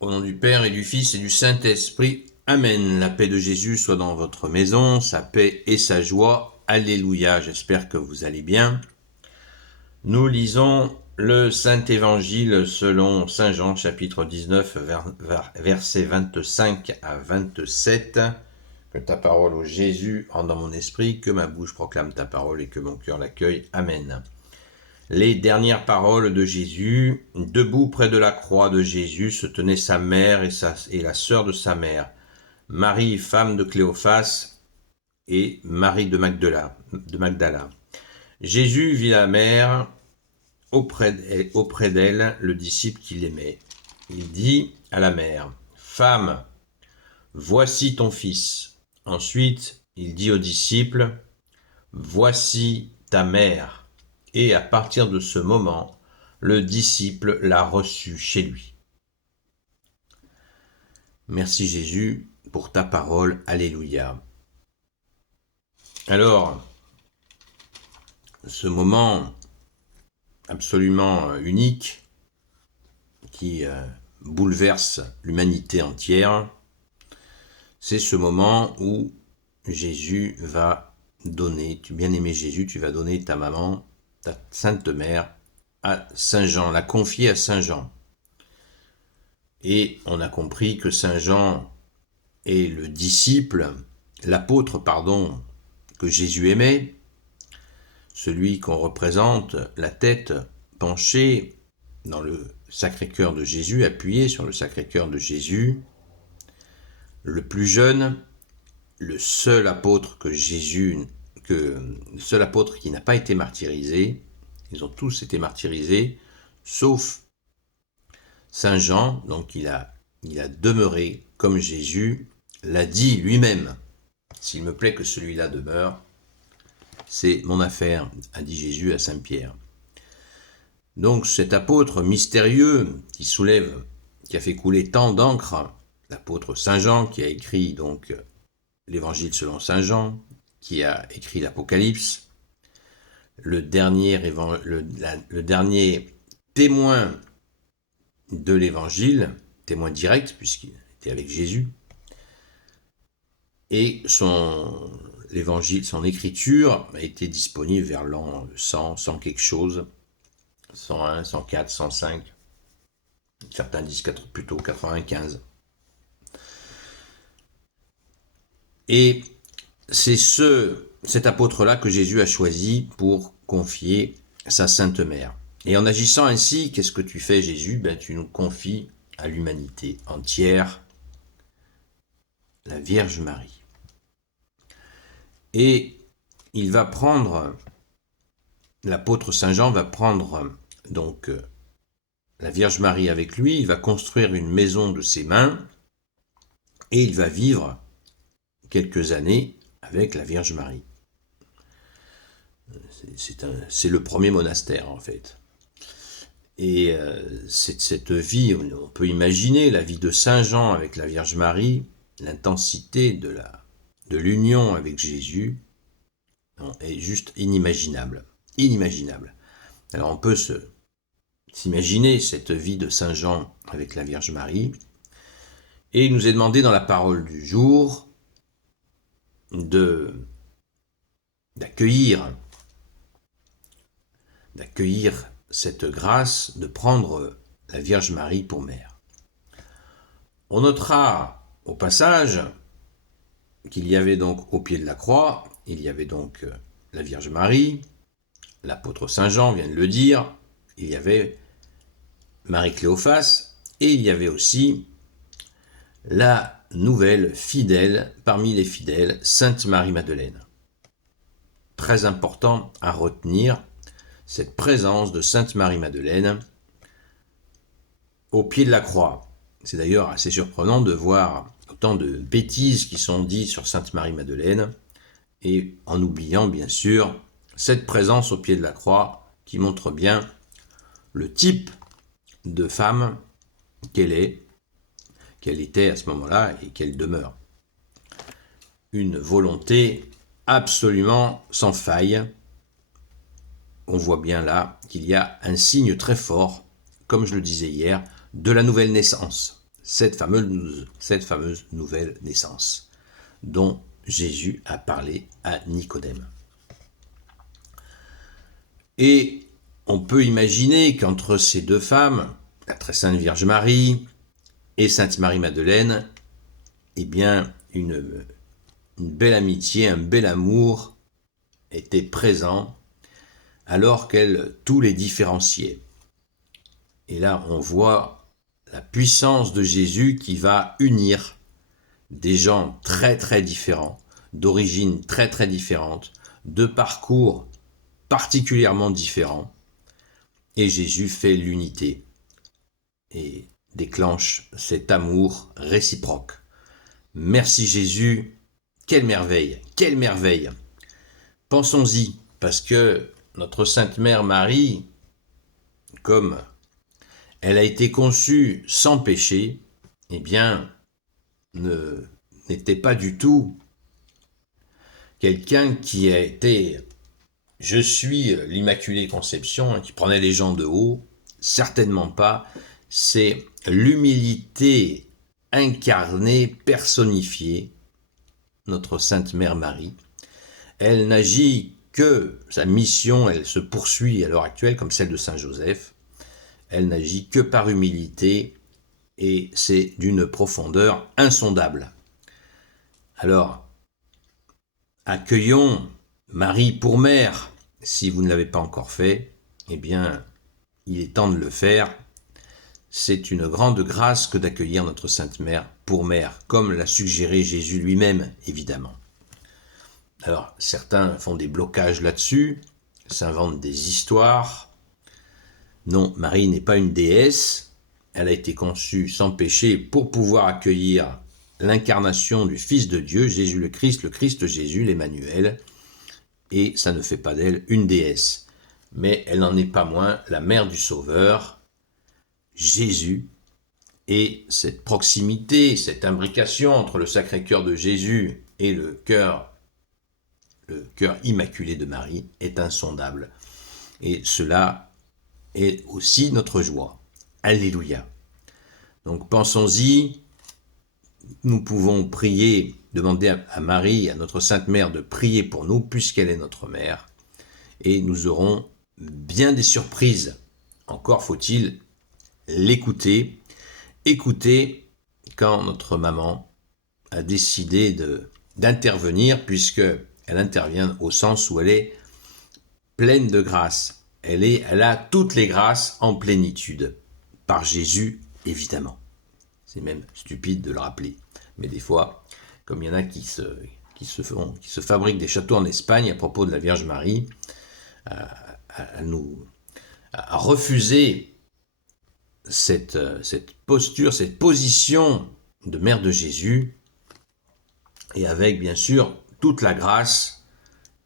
Au nom du Père et du Fils et du Saint-Esprit. Amen. La paix de Jésus soit dans votre maison, sa paix et sa joie. Alléluia. J'espère que vous allez bien. Nous lisons le Saint-Évangile selon Saint Jean, chapitre 19, versets 25 à 27. Que ta parole, ô Jésus, entre dans mon esprit, que ma bouche proclame ta parole et que mon cœur l'accueille. Amen. Les dernières paroles de Jésus. Debout près de la croix de Jésus se tenaient sa mère et la sœur de sa mère, Marie, femme de Cléophas, et Marie de Magdala. Jésus vit la mère auprès d'elle, le disciple qu'il aimait. Il dit à la mère, « Femme, voici ton fils. » Ensuite, il dit au disciple, « Voici ta mère. » Et à partir de ce moment, le disciple l'a reçu chez lui. Merci Jésus pour ta parole. Alléluia. Alors, ce moment absolument unique qui bouleverse l'humanité entière, c'est ce moment où Jésus va donner, bien-aimé Jésus, tu vas donner ta maman, ta sainte mère, à Saint Jean, la confier à Saint Jean. Et on a compris que Saint Jean est le disciple, l'apôtre, que Jésus aimait, celui qu'on représente, la tête penchée dans le Sacré-Cœur de Jésus, appuyé sur le Sacré-Cœur de Jésus, le plus jeune, le seul apôtre le seul apôtre qui n'a pas été martyrisé. Ils ont tous été martyrisés, sauf Saint Jean. Donc il a demeuré comme Jésus l'a dit lui-même. S'il me plaît que celui-là demeure, c'est mon affaire, a dit Jésus à Saint Pierre. Donc cet apôtre mystérieux qui a fait couler tant d'encre, l'apôtre Saint Jean, qui a écrit donc l'Évangile selon Saint Jean, qui a écrit l'Apocalypse, le dernier témoin de l'Évangile, témoin direct puisqu'il était avec Jésus, et son écriture a été disponible vers l'an 100 quelque chose, 101, 104, 105, certains disent plutôt 95. Et c'est cet apôtre-là que Jésus a choisi pour confier sa Sainte Mère. Et en agissant ainsi, qu'est-ce que tu fais, Jésus ? Tu nous confies à l'humanité entière la Vierge Marie. Et l'apôtre Saint Jean va prendre donc la Vierge Marie avec lui, il va construire une maison de ses mains et il va vivre quelques années avec la Vierge Marie. C'est le premier monastère en fait. Et cette vie, on peut imaginer la vie de Saint Jean avec la Vierge Marie, l'intensité de l'union avec Jésus est juste inimaginable. Inimaginable. Alors on peut s'imaginer cette vie de Saint Jean avec la Vierge Marie. Et il nous est demandé dans la parole du jour d'accueillir cette grâce de prendre la Vierge Marie pour mère. On notera au passage qu'il y avait donc au pied de la croix, il y avait donc la Vierge Marie, l'apôtre Saint Jean vient de le dire, il y avait Marie Cléophas, et il y avait aussi la nouvelle fidèle parmi les fidèles, Sainte Marie-Madeleine. Très important à retenir cette présence de Sainte Marie-Madeleine au pied de la croix. C'est d'ailleurs assez surprenant de voir autant de bêtises qui sont dites sur Sainte Marie-Madeleine, et en oubliant bien sûr cette présence au pied de la croix qui montre bien le type de femme qu'elle était à ce moment-là et qu'elle demeure. Une volonté absolument sans faille. On voit bien là qu'il y a un signe très fort, comme je le disais hier, de la nouvelle naissance. cette fameuse nouvelle naissance dont Jésus a parlé à Nicodème. Et on peut imaginer qu'entre ces deux femmes, la très sainte Vierge Marie et Sainte Marie-Madeleine, eh bien, une belle amitié, un bel amour était présent alors qu'elle tout les différenciait. Et là, on voit la puissance de Jésus qui va unir des gens très très différents, d'origines très très différentes, de parcours particulièrement différents. Et Jésus fait l'unité et déclenche cet amour réciproque. Merci Jésus, quelle merveille, quelle merveille. Pensons-y, parce que notre Sainte Mère Marie, comme elle a été conçue sans péché, eh bien, n'était pas du tout quelqu'un qui a été « je suis l'Immaculée Conception » qui prenait les gens de haut, certainement pas. C'est l'humilité incarnée, personnifiée, notre Sainte Mère Marie. Elle n'agit que, sa mission, elle se poursuit à l'heure actuelle comme celle de Saint Joseph. Elle n'agit que par humilité et c'est d'une profondeur insondable. Alors, accueillons Marie pour mère. Si vous ne l'avez pas encore fait, eh bien, il est temps de le faire. C'est une grande grâce que d'accueillir notre Sainte Mère pour mère, comme l'a suggéré Jésus lui-même, évidemment. Alors, certains font des blocages là-dessus, s'inventent des histoires. Non, Marie n'est pas une déesse. Elle a été conçue sans péché pour pouvoir accueillir l'incarnation du Fils de Dieu, Jésus le Christ Jésus, l'Emmanuel. Et ça ne fait pas d'elle une déesse. Mais elle n'en est pas moins la mère du Sauveur, Jésus. Et cette proximité, cette imbrication entre le Sacré-Cœur de Jésus et le cœur immaculé de Marie est insondable. Et cela est aussi notre joie. Alléluia. Donc pensons-y, nous pouvons prier, demander à Marie, à notre Sainte Mère de prier pour nous, puisqu'elle est notre mère, et nous aurons bien des surprises. Encore faut-il l'écouter, écouter quand notre maman a décidé d'intervenir, puisqu'elle intervient au sens où elle est pleine de grâce. Elle a toutes les grâces en plénitude, par Jésus évidemment. C'est même stupide de le rappeler. Mais des fois, comme il y en a qui se fabriquent des châteaux en Espagne à propos de la Vierge Marie, à refuser cette posture, cette position de mère de Jésus, et avec bien sûr toute la grâce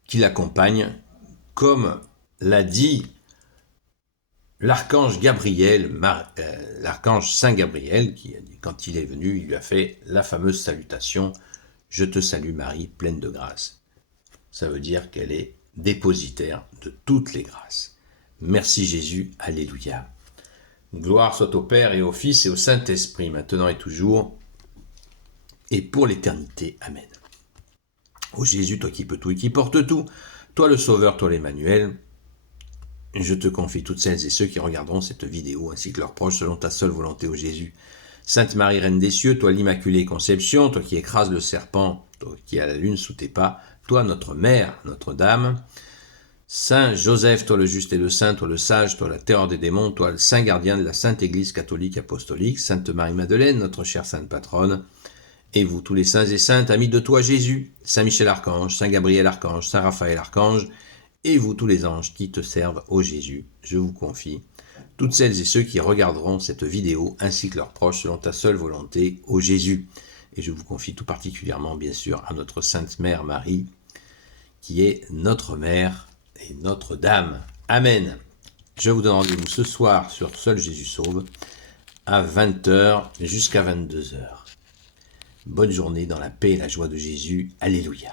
qui l'accompagne, comme l'a dit l'archange Gabriel, l'archange Saint Gabriel, qui, quand il est venu, il lui a fait la fameuse salutation « Je te salue Marie, pleine de grâce ». Ça veut dire qu'elle est dépositaire de toutes les grâces. Merci Jésus, alléluia. Gloire soit au Père et au Fils et au Saint-Esprit, maintenant et toujours, et pour l'éternité. Amen. Ô Jésus, toi qui peux tout et qui portes tout, toi le Sauveur, toi l'Emmanuel, je te confie toutes celles et ceux qui regarderont cette vidéo, ainsi que leurs proches, selon ta seule volonté, ô Jésus. Sainte Marie, Reine des cieux, toi l'Immaculée Conception, toi qui écrases le serpent, toi qui as la lune sous tes pas, toi notre Mère, Notre-Dame. Saint Joseph, toi le juste et le saint, toi le sage, toi la terreur des démons, toi le saint gardien de la Sainte Église catholique apostolique, Sainte Marie-Madeleine, notre chère Sainte Patronne, et vous tous les saints et saintes, amis de toi Jésus, Saint Michel Archange, Saint Gabriel Archange, Saint Raphaël Archange, et vous tous les anges qui te servent, ô Jésus, je vous confie toutes celles et ceux qui regarderont cette vidéo, ainsi que leurs proches, selon ta seule volonté, ô Jésus. Et je vous confie tout particulièrement, bien sûr, à notre Sainte Mère Marie, qui est notre Mère et notre Dame. Amen. Je vous donne rendez-vous ce soir sur Seul Jésus Sauve, à 20h jusqu'à 22h. Bonne journée dans la paix et la joie de Jésus. Alléluia.